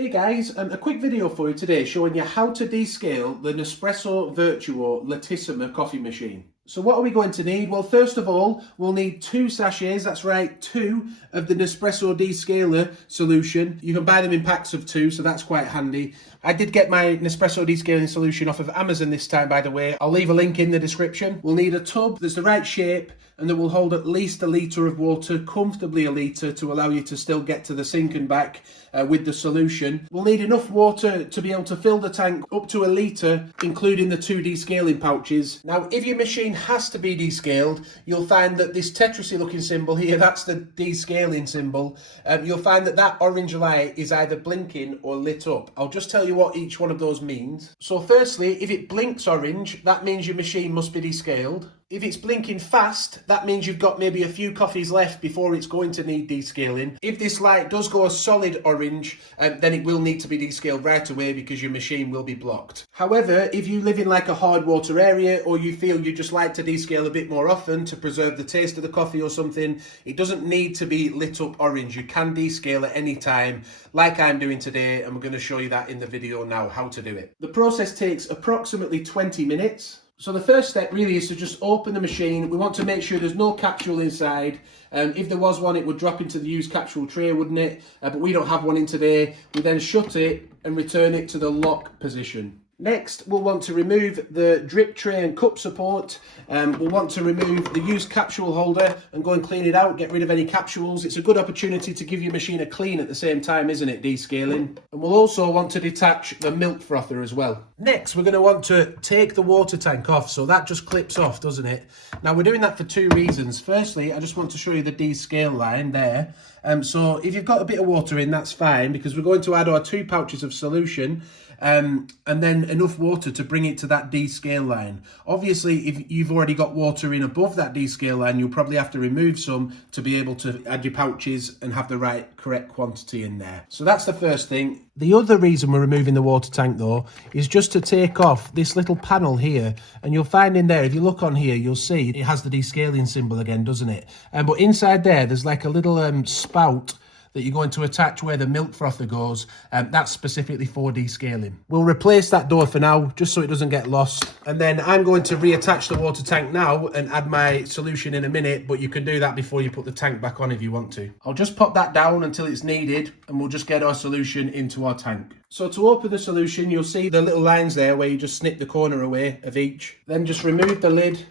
Hey guys, a quick video for you today showing you how to descale the Nespresso Vertuo Lattissima coffee machine. So what are we going to need? Well, first of all, we'll need 2 sachets, that's right, 2 of the Nespresso Descaler solution. You can buy them in packs of 2, so that's quite handy. I did get my Nespresso descaling solution off of Amazon this time, by the way. I'll leave a link in the description. We'll need a tub that's the right shape and that will hold at least 1 litre of water, comfortably 1 litre, to allow you to still get to the sink and back with the solution. We'll need enough water to be able to fill the tank up to 1 litre, including the 2 descaling pouches. Now, if your machine has to be descaled, you'll find that this Tetrisy looking symbol here, that's the descaling symbol. You'll find that that orange light is either blinking or lit up. I'll just tell you what each one of those means. So firstly, if it blinks orange, that means your machine must be descaled. If it's blinking fast, that means you've got maybe a few coffees left before it's going to need descaling. If this light does go a solid orange, then it will need to be descaled right away because your machine will be blocked. However, if you live in like a hard water area, or you feel you just like to descale a bit more often to preserve the taste of the coffee or something, it doesn't need to be lit up orange. You can descale at any time, like I'm doing today, and we're going to show you that in the video now, how to do it. The process takes approximately 20 minutes. So the first step really is to just open the machine. We want to make sure there's no capsule inside. If there was one, it would drop into the used capsule tray, wouldn't it? But we don't have one in today. We then shut it and return it to the lock position. Next, we'll want to remove the drip tray and cup support. We'll want to remove the used capsule holder and go and clean it out, get rid of any capsules. It's a good opportunity to give your machine a clean at the same time, isn't it, descaling? And we'll also want to detach the milk frother as well. Next, we're going to want to take the water tank off, so that just clips off, doesn't it? Now, we're doing that for 2 reasons. Firstly, I just want to show you the descale line there. So if you've got a bit of water in, that's fine, because we're going to add our 2 pouches of solution and then enough water to bring it to that descale line. Obviously, if you've already got water in above that descale line, you'll probably have to remove some to be able to add your pouches and have the correct quantity in there. So that's the first thing. The other reason we're removing the water tank though is just to take off this little panel here, and you'll find in there, if you look on here, you'll see it has the descaling symbol again, doesn't it? But inside there's like a little spout that you're going to attach where the milk frother goes. That's specifically for descaling. We'll replace that door for now, just so it doesn't get lost. And then I'm going to reattach the water tank now and add my solution in a minute, but you can do that before you put the tank back on if you want to. I'll just pop that down until it's needed, and we'll just get our solution into our tank. So to open the solution, you'll see the little lines there where you just snip the corner away of each. Then just remove the lid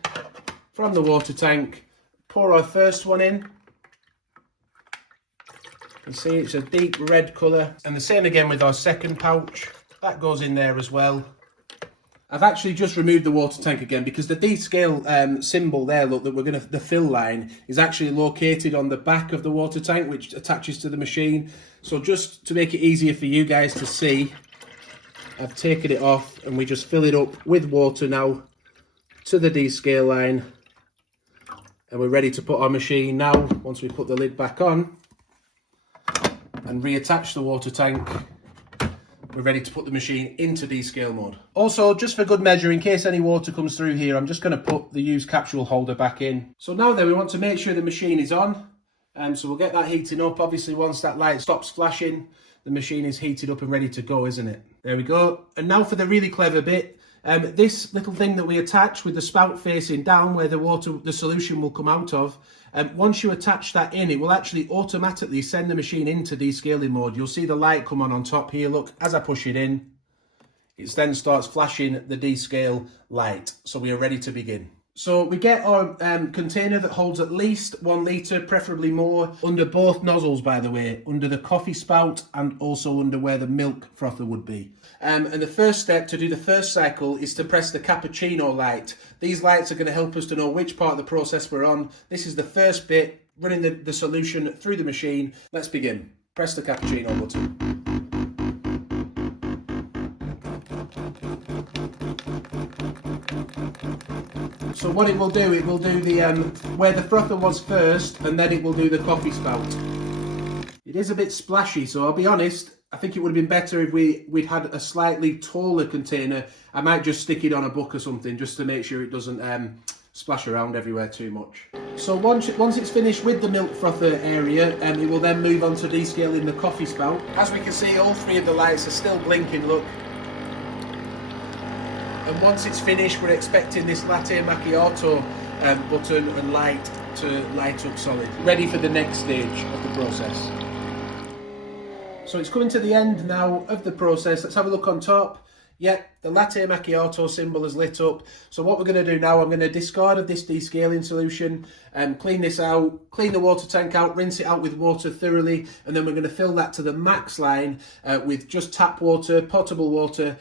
from the water tank, pour our first one in. You see it's a deep red colour, and the same again with our second pouch. That goes in there as well. I've actually just removed the water tank again because the descale symbol there, look, that the fill line is actually located on the back of the water tank, which attaches to the machine. So just to make it easier for you guys to see, I've taken it off and we just fill it up with water now to the descale line, and we're ready to put our machine now. Once we put the lid back on and reattach the water tank, we're ready to put the machine into descale mode. Also, just for good measure, in case any water comes through here, I'm just going to put the used capsule holder back in. So now then, we want to make sure the machine is on. So we'll get that heating up. Obviously, once that light stops flashing, the machine is heated up and ready to go, isn't it? There we go. And now for the really clever bit. This little thing that we attach with the spout facing down, where the solution will come out of, once you attach that in, it will actually automatically send the machine into descaling mode. You'll see the light come on top here. Look, as I push it in, it then starts flashing the descale light. So we are ready to begin. So we get our container that holds at least 1 litre, preferably more, under both nozzles, by the way, under the coffee spout and also under where the milk frother would be. And the first step to do the first cycle is to press the cappuccino light. These lights are going to help us to know which part of the process we're on. This is the first bit, running the solution through the machine. Let's begin. Press the cappuccino button. So what it will do the where the frother was first, and then it will do the coffee spout. It is a bit splashy, so I'll be honest, I think it would have been better if we'd had a slightly taller container. I might just stick it on a book or something just to make sure it doesn't splash around everywhere too much. So once it's finished with the milk frother area, it will then move on to descaling the coffee spout. As we can see, all three of the lights are still blinking, look. And once it's finished, we're expecting this latte macchiato button and light to light up solid, ready for the next stage of the process. So it's coming to the end now of the process. Let's have a look on top. Yep, the latte macchiato symbol is lit up. So what we're going to do now, I'm going to discard of this descaling solution, clean this out, clean the water tank out, rinse it out with water thoroughly, and then we're going to fill that to the max line with just tap water, potable water,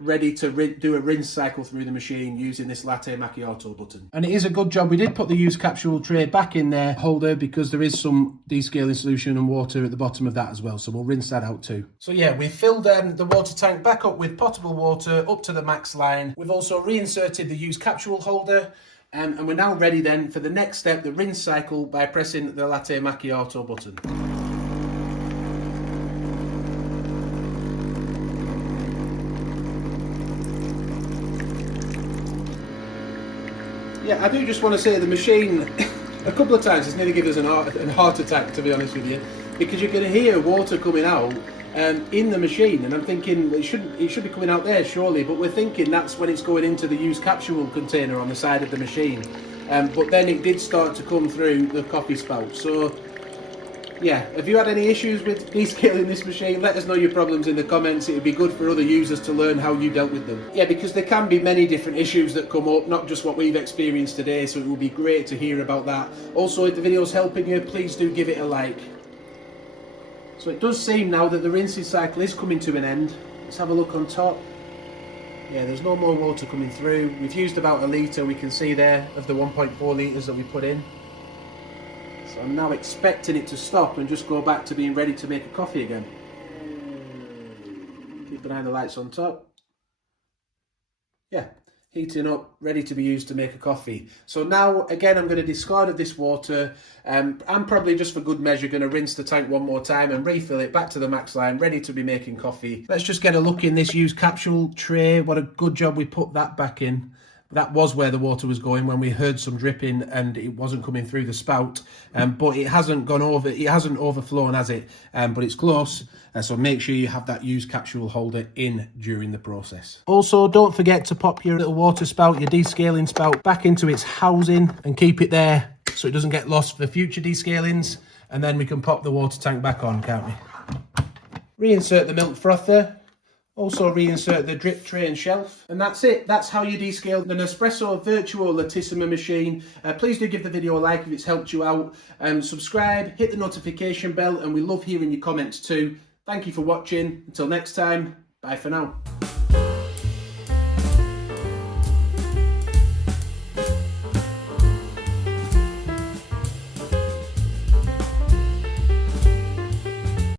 ready to do a rinse cycle through the machine using this latte macchiato button. And it is a good job we did put the used capsule tray back in their holder, because there is some descaling solution and water at the bottom of that as well, so we'll rinse that out too. So yeah, we've filled the water tank back up with potable water up to the max line. We've also reinserted the used capsule holder, and we're now ready then for the next step, the rinse cycle, by pressing the latte macchiato button. Yeah, I do just want to say the machine a couple of times it's nearly given us a heart attack, to be honest with you, because you can hear water coming out in the machine, and I'm thinking it should be coming out there surely, but we're thinking that's when it's going into the used capsule container on the side of the machine, but then it did start to come through the coffee spout. So yeah, have you had any issues with descaling this machine? Let us know your problems in the comments. It would be good for other users to learn how you dealt with them. Yeah, because there can be many different issues that come up, not just what we've experienced today, so it would be great to hear about that. Also, if the video's helping you, please do give it a like. So it does seem now that the rinsing cycle is coming to an end. Let's have a look on top. Yeah, there's no more water coming through. We've used about a litre, we can see there, of the 1.4 litres that we put in. So I'm now expecting it to stop and just go back to being ready to make a coffee again. Keep an eye on the lights on top. Yeah, heating up, ready to be used to make a coffee. So now, again, I'm going to discard of this water. I'm probably, just for good measure, going to rinse the tank one more time and refill it back to the max line, ready to be making coffee. Let's just get a look in this used capsule tray. What a good job we put that back in. That was where the water was going when we heard some dripping and it wasn't coming through the spout, but it hasn't gone over, it hasn't overflown, has it? But it's close, so make sure you have that used capsule holder in during the process. Also, don't forget to pop your little water spout, your descaling spout, back into its housing and keep it there so it doesn't get lost for future descalings, and then we can pop the water tank back on, can't we? Reinsert the milk frother. Also reinsert the drip tray and shelf. And that's it. That's how you descale the Nespresso Vertuo Lattissima machine. Please do give the video a like if it's helped you out. Subscribe, hit the notification bell, and we love hearing your comments too. Thank you for watching. Until next time, bye for now.